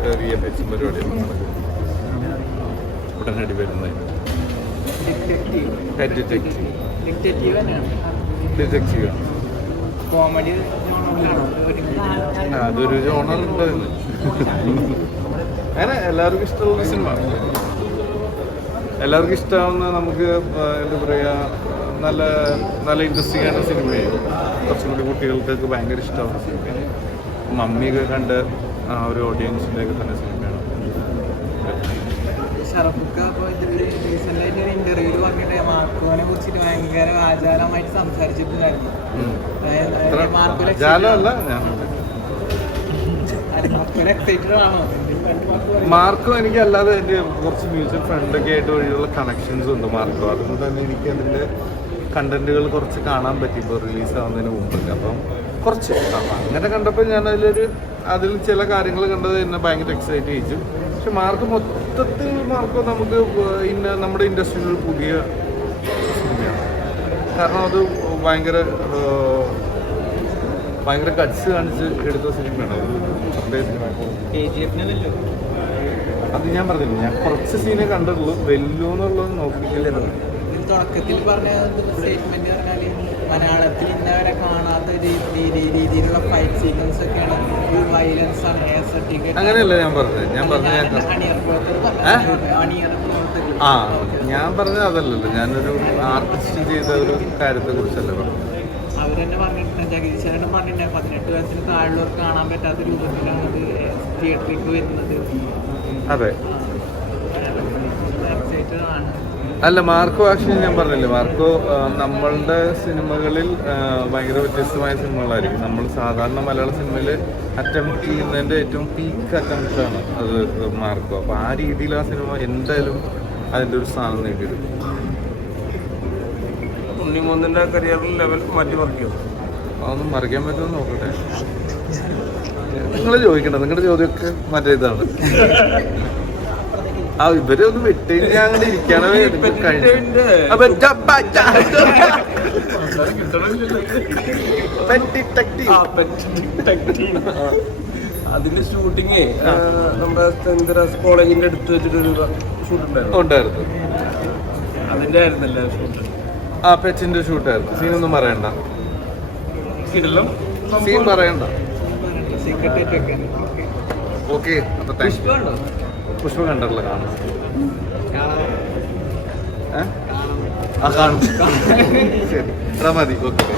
എക്സും പരിപാടികളും നടക്കും ഉടനടി വരുന്നതായിട്ട് ഡിറ്റക്റ്റീവ് കോമഡി അതൊരു. അങ്ങനെ എല്ലാവർക്കും ഇഷ്ടമുള്ള സിനിമ എല്ലാവർക്കും ഇഷ്ടമാവുന്ന നമുക്ക് എന്താ പറയുക നല്ല നല്ല ഇൻട്രസ്റ്റിംഗ് ആണ് സിനിമയാണ് കുറച്ചും കൂടി കുട്ടികൾക്കൊക്കെ ഭയങ്കര ഇഷ്ടമാവുന്ന സിനിമയാണ് മമ്മിയൊക്കെ കണ്ട് ആ ഒരു ഓഡിയൻസിന്റെ ഒക്കെ തന്നെ സിനിമയാണ് മാർക്കും പറഞ്ഞിട്ട് മാർക്കോനെ കുറിച്ചിട്ട് ഭയങ്കര ആചാരമായിട്ട് സംസാരിച്ചിട്ടുണ്ടായിരുന്നു. മാർക്കോ എനിക്ക് അല്ലാതെ എന്റെ കുറച്ച് മ്യൂച്വൽ ഫ്രണ്ടൊക്കെ ആയിട്ട് വഴിയുള്ള കണക്ഷൻസ് ഉണ്ട് മാർക്കോ. അതുകൊണ്ട് തന്നെ എനിക്ക് അതിന്റെ കണ്ടന്റുകൾ കുറച്ച് കാണാൻ പറ്റി. ഇപ്പോൾ റിലീസ് ആവുന്നതിന് മുമ്പൊക്കെ അപ്പം കുറച്ച്. അങ്ങനെ കണ്ടപ്പോൾ ഞാൻ അതിലൊരു അതിൽ ചില കാര്യങ്ങൾ കണ്ടത് എന്നെ ഭയങ്കര എക്സൈറ്റ് ചെയ്യിച്ചു. പക്ഷെ മാർക്ക് മൊത്തത്തിൽ മാർക്ക് നമുക്ക് ഇന്ന നമ്മുടെ ഇൻഡസ്ട്രിയിൽ ഒരു പുതിയ സിനിമയാണ് കാരണം അത് ഭയങ്കര ഭയങ്കര കട്സ് കാണിച്ച് എടുത്ത സിനിമയാണ് അത്. ഞാൻ പറഞ്ഞില്ല ഞാൻ കുറച്ച് സീനെ കണ്ടിട്ടുള്ളൂ വെല്ലു എന്നുള്ളത് ഇതിൽ തുടക്കത്തിൽ പറഞ്ഞ സ്റ്റേറ്റ്മെന്റ് പറഞ്ഞാൽ മലയാളത്തിൽ ഇന്നവരെ കാണാത്ത രീതി രീതിയിലുള്ള ഫൈറ്റ് സീക്വൻസ് ഒക്കെയാണ് വയലൻസ് ആണ്. സർട്ടിഫിക്കറ്റ് അങ്ങനെയല്ല ഞാൻ പറഞ്ഞത്? ഞാൻ പറഞ്ഞ ഞാൻ അണിയർ പ്രവർത്തകർ ഏ? അണിയർ പ്രവർത്തകർ ആ ഞാൻ പറഞ്ഞത് അതല്ലല്ലോ. ഞാനൊരു ആർട്ടിസ്റ്റ് ചെയ്ത ഒരു കാര്യത്തെ കുറിച്ചല്ല പറഞ്ഞത്. അവരെന്നെ പറഞ്ഞിട്ടുണ്ട് ജഗദീശനെ പറഞ്ഞിട്ടുണ്ട് പതിനെട്ട് വയസ്സിന് താഴെയുള്ളവർക്ക് കാണാൻ പറ്റാത്ത രൂപത്തിലാണ് അത് തിയേറ്ററിലേക്ക് വരുന്നത്. അതെ. എക്സൈറ്റഡ് ആണ് അല്ല മാർക്കോ ആക്ച്വലി ഞാൻ പറഞ്ഞില്ലേ മാർക്കോ നമ്മളുടെ സിനിമകളിൽ ഭയങ്കര വ്യത്യസ്തമായ സിനിമകളായിരിക്കും. നമ്മൾ സാധാരണ മലയാള സിനിമയിൽ അറ്റംപ്റ്റ് ചെയ്യുന്നതിന്റെ ഏറ്റവും പീക്ക് അറ്റംപ്റ്റ് ആണ് അത് മാർക്കോ. അപ്പോൾ ആ രീതിയിൽ ആ സിനിമ എന്തായാലും അതിന്റെ ഒരു സ്ഥാനം നേടിയെടുക്കും. ഉണ്ണിമൂന്നിന്റെ കരിയറിൽ ലെവൽ മാറ്റി മറിക്കും? അതൊന്നും മറിക്കാൻ പറ്റുമെന്ന് നോക്കട്ടെ. നിങ്ങൾ ചോദിക്കണ്ട നിങ്ങളുടെ ചോദ്യമൊക്കെ മറ്റേ ഇതാണ് ആ ഇവരെ ഒന്ന് വിട്ട് ഞാൻ അങ്ങനെ ഇരിക്കണേ. അതിന്റെ ഷൂട്ടിങ് നമ്മുടെ സെന്റ് കോളേജിന്റെ അടുത്ത് വെച്ചിട്ടൊരു ഷൂട്ട് ഉണ്ടായിരുന്നു. അതിന്റെ ആയിരുന്നല്ലേ ഷൂട്ട് ആ പെറ്റിന്റെ ഷൂട്ടായിരുന്നു സീനൊന്നും പറയണ്ട. സീൻ പറയണ്ട. ഓക്കെ അപ്പൊ താങ്ക് പുഷ്പ കണ്ടിട്ടില്ല കാണും? ആ കാണും. ശരി. എടാ മതി. ഓക്കെ.